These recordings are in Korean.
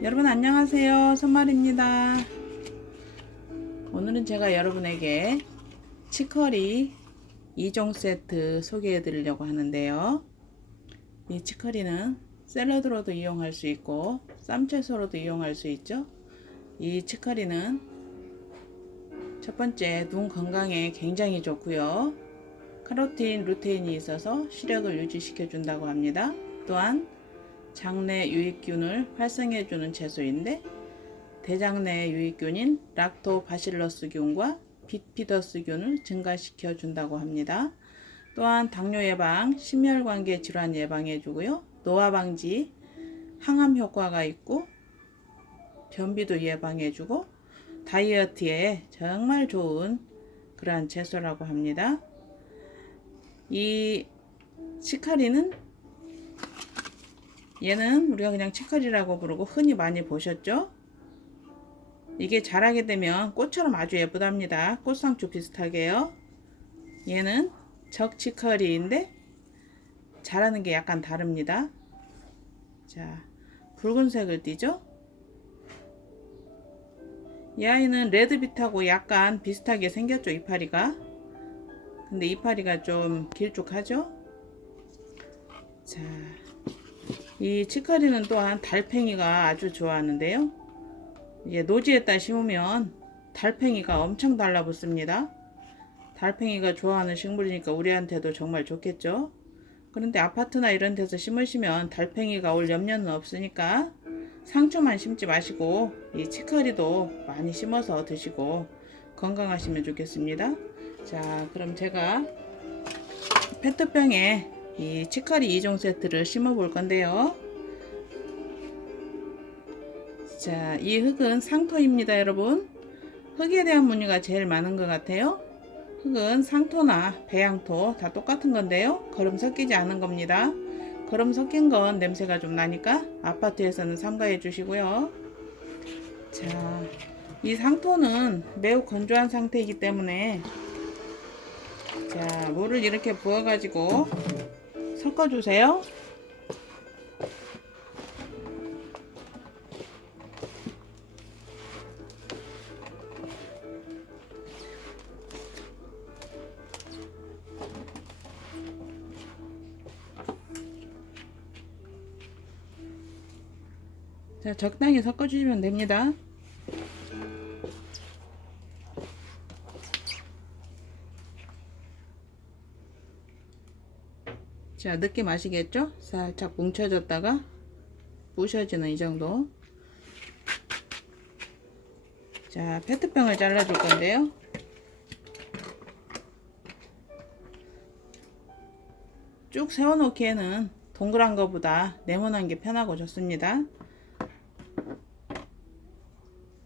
여러분 안녕하세요. 선말입니다. 오늘은 제가 여러분에게 치커리 2종 세트 소개해 드리려고 하는데요. 이 치커리는 샐러드로도 이용할 수 있고 쌈채소로도 이용할 수 있죠. 이 치커리는 첫 번째 눈 건강에 굉장히 좋고요. 카로틴, 루테인이 있어서 시력을 유지시켜 준다고 합니다. 또한 장내 유익균을 활성해주는 채소인데 대장내 유익균인 락토바실러스균과 비피더스균을 증가시켜 준다고 합니다. 또한 당뇨 예방, 심혈관계 질환 예방해 주고요. 노화 방지, 항암 효과가 있고 변비도 예방해 주고 다이어트에 정말 좋은 그러한 채소라고 합니다. 이 치커리는 얘는 우리가 그냥 치커리라고 부르고 흔히 많이 보셨죠? 이게 자라게 되면 꽃처럼 아주 예쁘답니다. 꽃상추 비슷하게요. 얘는 적치커리인데 자라는 게 약간 다릅니다. 자, 붉은색을 띠죠? 이 아이는 레드빛하고 약간 비슷하게 생겼죠, 이파리가. 근데 이파리가 좀 길쭉하죠? 자, 이 치커리는 또한 달팽이가 아주 좋아하는데요. 이제 노지에다 심으면 달팽이가 엄청 달라붙습니다. 달팽이가 좋아하는 식물이니까 우리한테도 정말 좋겠죠. 그런데 아파트나 이런 데서 심으시면 달팽이가 올 염려는 없으니까 상추만 심지 마시고 이 치커리도 많이 심어서 드시고 건강하시면 좋겠습니다. 자, 그럼 제가 페트병에 이 치커리 2종 세트를 심어 볼 건데요. 자, 이 흙은 상토입니다, 여러분. 흙에 대한 문의가 제일 많은 것 같아요. 흙은 상토나 배양토 다 똑같은 건데요. 거름 섞이지 않은 겁니다. 거름 섞인 건 냄새가 좀 나니까 아파트에서는 삼가해 주시고요. 자, 이 상토는 매우 건조한 상태이기 때문에 자, 물을 이렇게 부어 가지고 섞어 주세요. 자, 적당히 섞어 주시면 됩니다. 자, 느낌 아시겠죠? 살짝 뭉쳐졌다가 부셔지는 이 정도. 자, 페트병을 잘라줄 건데요. 쭉 세워놓기에는 동그란 거보다 네모난 게 편하고 좋습니다.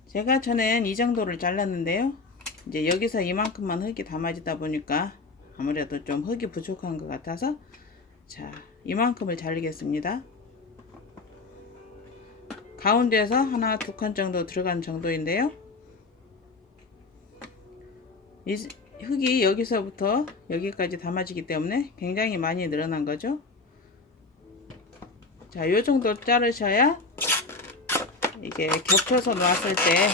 제가 전엔 이 정도를 잘랐는데요. 이제 여기서 이만큼만 흙이 담아지다 보니까 아무래도 좀 흙이 부족한 것 같아서 자, 이만큼을 자르겠습니다. 가운데에서 하나 두 칸 정도 들어간 정도인데요. 이 흙이 여기서부터 여기까지 담아지기 때문에 굉장히 많이 늘어난 거죠. 자, 요 정도 자르셔야 이게 겹쳐서 놨을 때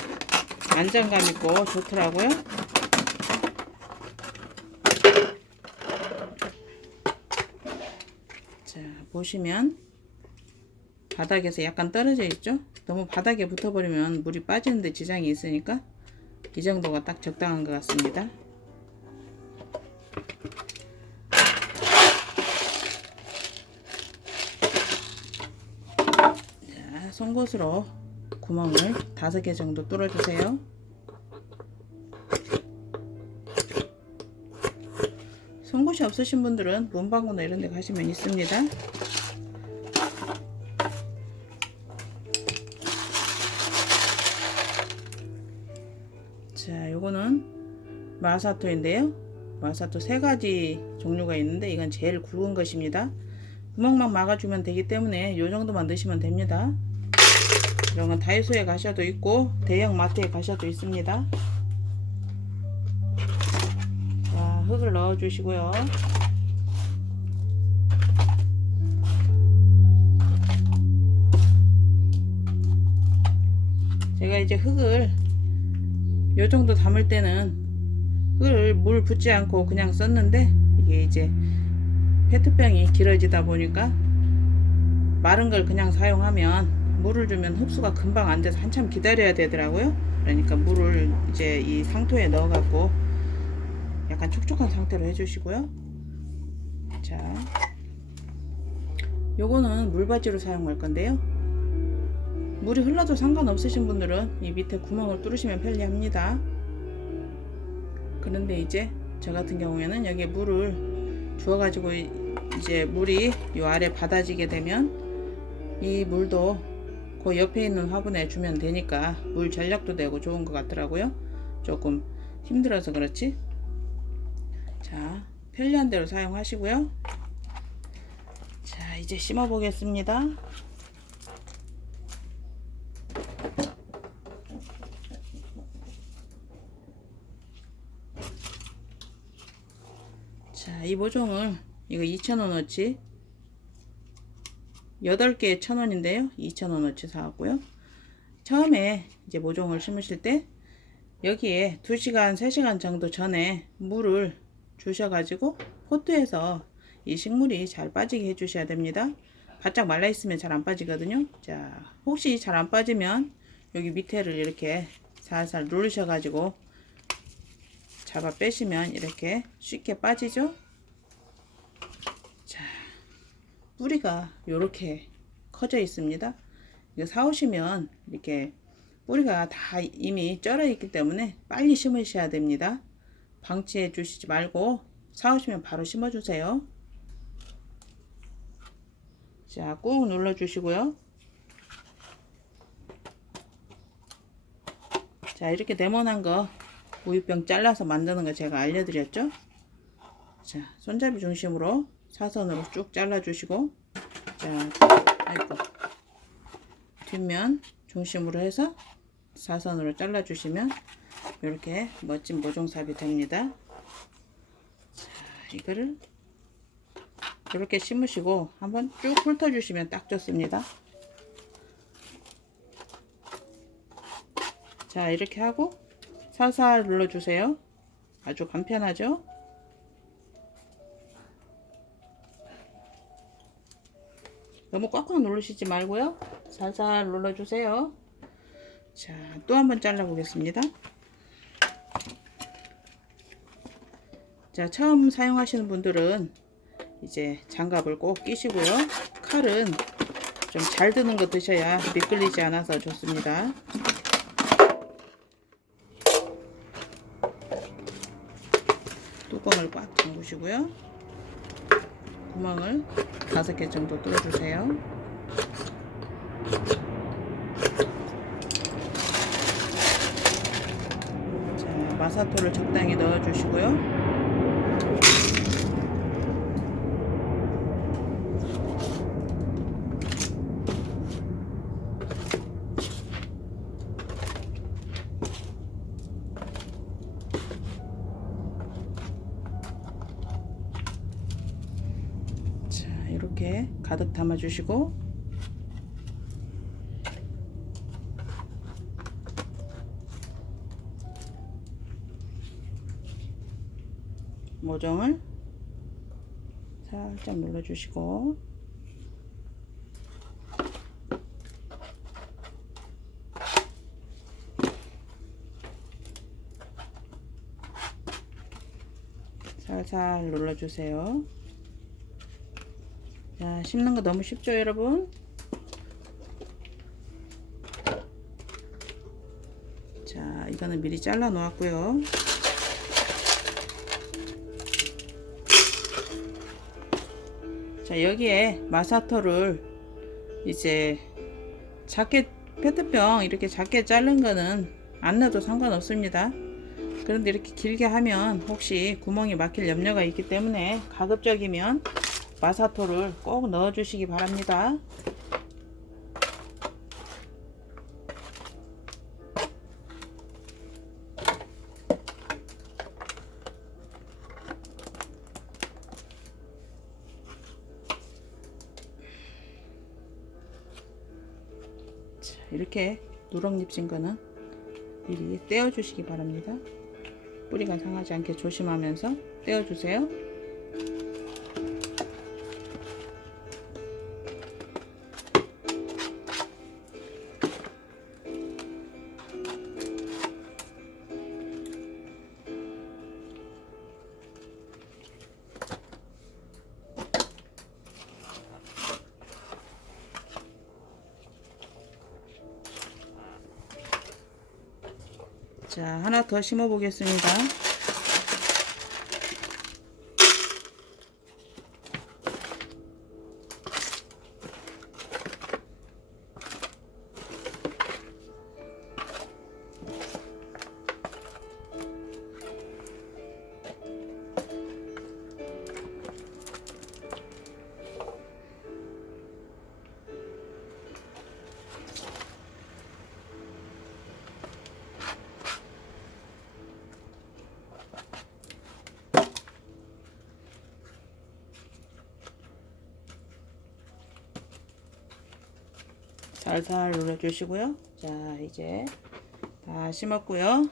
안정감 있고 좋더라고요. 자, 보시면 바닥에서 약간 떨어져 있죠? 너무 바닥에 붙어버리면 물이 빠지는데 지장이 있으니까 이 정도가 딱 적당한 것 같습니다. 자, 송곳으로 구멍을 5개 정도 뚫어주세요. 송곳이 없으신 분들은 문방구나 이런 데 가시면 있습니다. 자, 요거는 마사토인데요. 마사토 3가지 종류가 있는데 이건 제일 굵은 것입니다. 구멍만 막아주면 되기 때문에 요 정도만 넣으시면 됩니다. 이런 건 다이소에 가셔도 있고 대형 마트에 가셔도 있습니다. 자, 흙을 넣어 주시고요. 제가 이제 흙을 요 정도 담을 때는 흙을 물 붓지 않고 그냥 썼는데, 이게 이제 페트병이 길어지다 보니까 마른 걸 그냥 사용하면 물을 주면 흡수가 금방 안 돼서 한참 기다려야 되더라고요. 그러니까 물을 이제 이 상토에 넣어 갖고 약간 촉촉한 상태로 해주시고요. 자, 요거는 물받이로 사용할 건데요. 물이 흘러도 상관없으신 분들은 이 밑에 구멍을 뚫으시면 편리합니다. 그런데 이제 저 같은 경우에는 여기에 물을 주어 가지고 이제 물이 요 아래 받아지게 되면 이 물도 그 옆에 있는 화분에 주면 되니까 물 전략도 되고 좋은 것 같더라고요. 조금 힘들어서 그렇지. 자, 편리한 대로 사용하시고요. 자, 이제 심어 보겠습니다. 자, 이 모종을 이거 2,000원어치 8개에 1,000원인데요 2,000원어치 사왔고요. 처음에 이제 모종을 심으실 때 여기에 2시간 3시간 정도 전에 물을 주셔가지고 포트에서 이 식물이 잘 빠지게 해주셔야 됩니다. 바짝 말라 있으면 잘 안 빠지거든요. 자, 혹시 잘 안 빠지면 여기 밑에를 이렇게 살살 누르셔가지고 잡아 빼시면 이렇게 쉽게 빠지죠. 자, 뿌리가 이렇게 커져 있습니다. 이거 사오시면 이렇게 뿌리가 다 이미 쩔어 있기 때문에 빨리 심으셔야 됩니다. 방치해 주시지 말고 사오시면 바로 심어 주세요. 자, 꾹 눌러 주시고요. 자, 이렇게 네모난 거 우유병 잘라서 만드는 거 제가 알려드렸죠. 자, 손잡이 중심으로 사선으로 쭉 잘라 주시고, 자, 아이고, 뒷면 중심으로 해서 사선으로 잘라 주시면 이렇게 멋진 모종삽이 됩니다. 자, 이거를 이렇게 심으시고 한번 쭉 훑어 주시면 딱 좋습니다. 자, 이렇게 하고 살살 눌러 주세요. 아주 간편하죠. 너무 꽉꽉 누르시지 말고요, 살살 눌러 주세요. 자, 또 한번 잘라 보겠습니다. 자, 처음 사용하시는 분들은 이제 장갑을 꼭 끼시고요. 칼은 좀 잘 드는 거 드셔야 미끌리지 않아서 좋습니다. 뚜껑을 꽉 잠그시고요. 구멍을 5개 정도 뚫어주세요. 자, 마사토를 적당히 넣어주시고요. 이렇게 가득 담아 주시고, 모종을 살짝 눌러 주시고, 살살 눌러 주세요. 자, 심는 거 너무 쉽죠, 여러분? 자, 이거는 미리 잘라 놓았고요. 자, 여기에 마사토를 이제 작게, 페트병 이렇게 작게 자른 거는 안 넣어도 상관없습니다. 그런데 이렇게 길게 하면 혹시 구멍이 막힐 염려가 있기 때문에 가급적이면 마사토를 꼭 넣어 주시기 바랍니다. 자, 이렇게 누렁잎 진 거는 미리 떼어 주시기 바랍니다. 뿌리가 상하지 않게 조심하면서 떼어 주세요. 자, 하나 더 심어 보겠습니다. 살살 눌러주시고요. 자, 이제 다 심었고요.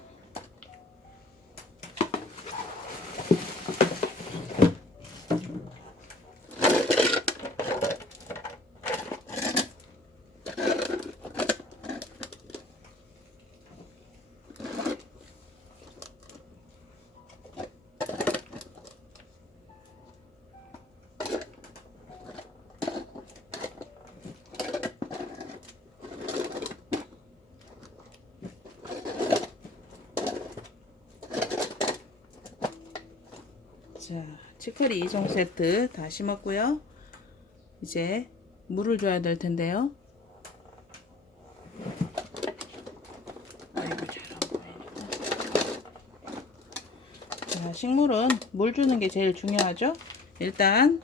자, 치커리 2종 세트 다 심었고요. 이제 물을 줘야 될 텐데요. 아이고, 잘안 보이니까. 자, 식물은 물 주는 게 제일 중요하죠. 일단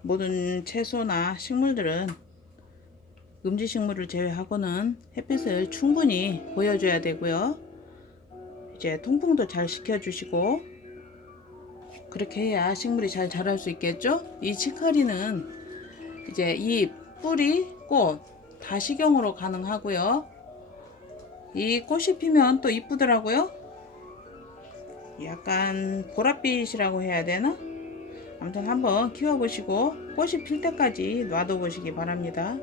모든 채소나 식물들은 음지식물을 제외하고는 햇빛을 충분히 보여줘야 되고요. 이제 통풍도 잘 시켜주시고, 그렇게 해야 식물이 잘 자랄 수 있겠죠. 이 치커리는 이제 잎, 뿌리, 꽃 다 식용으로 가능하고요. 이 꽃이 피면 또 이쁘더라고요. 약간 보랏빛이라고 해야 되나? 아무튼 한번 키워보시고 꽃이 필 때까지 놔둬 보시기 바랍니다.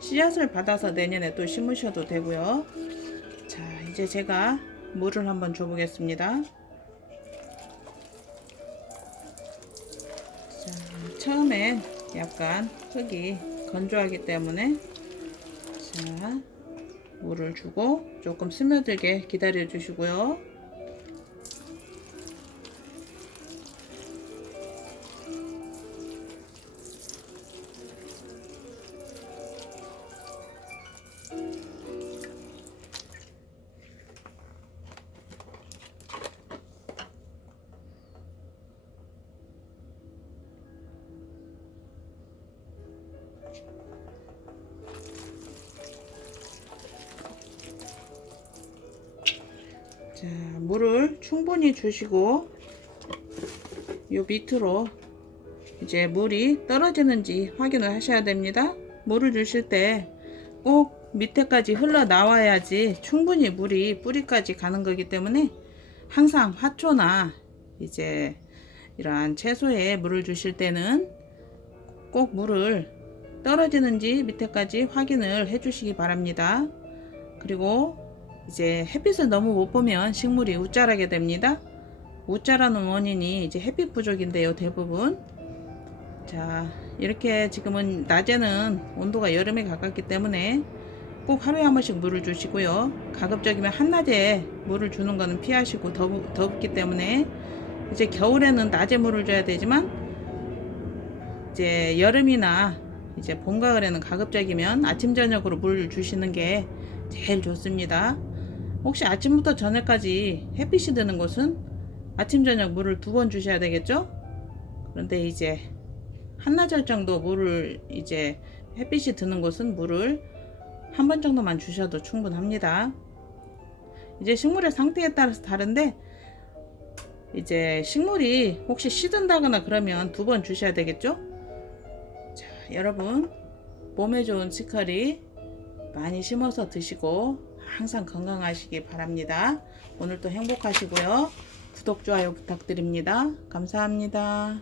씨앗을 받아서 내년에 또 심으셔도 되고요. 자, 이제 제가 물을 한번 줘 보겠습니다. 자, 처음엔 약간 흙이 건조하기 때문에 자, 물을 주고 조금 스며들게 기다려 주시고요. 자, 물을 충분히 주시고 요 밑으로 이제 물이 떨어지는지 확인을 하셔야 됩니다. 물을 주실 때 꼭 밑에까지 흘러 나와야지 충분히 물이 뿌리까지 가는 거기 때문에 항상 화초나 이제 이러한 채소에 물을 주실 때는 꼭 물을 떨어지는지 밑에까지 확인을 해 주시기 바랍니다. 그리고 이제 햇빛을 너무 못 보면 식물이 웃자라게 됩니다. 웃자라는 원인이 이제 햇빛 부족인데요, 대부분. 자, 이렇게 지금은 낮에는 온도가 여름에 가깝기 때문에 꼭 하루에 한 번씩 물을 주시고요. 가급적이면 한낮에 물을 주는 거는 피하시고 덥기 때문에 이제 겨울에는 낮에 물을 줘야 되지만 이제 여름이나 이제 봄 가을에는 가급적이면 아침 저녁으로 물을 주시는 게 제일 좋습니다. 혹시 아침부터 저녁까지 햇빛이 드는 곳은 아침 저녁 물을 2번 주셔야 되겠죠. 그런데 이제 한나절 정도 물을 이제 햇빛이 드는 곳은 물을 1번 정도만 주셔도 충분합니다. 이제 식물의 상태에 따라서 다른데 이제 식물이 혹시 시든다거나 그러면 2번 주셔야 되겠죠. 자, 여러분 몸에 좋은 치커리 많이 심어서 드시고 항상 건강하시기 바랍니다. 오늘도 행복하시고요. 구독, 좋아요 부탁드립니다. 감사합니다.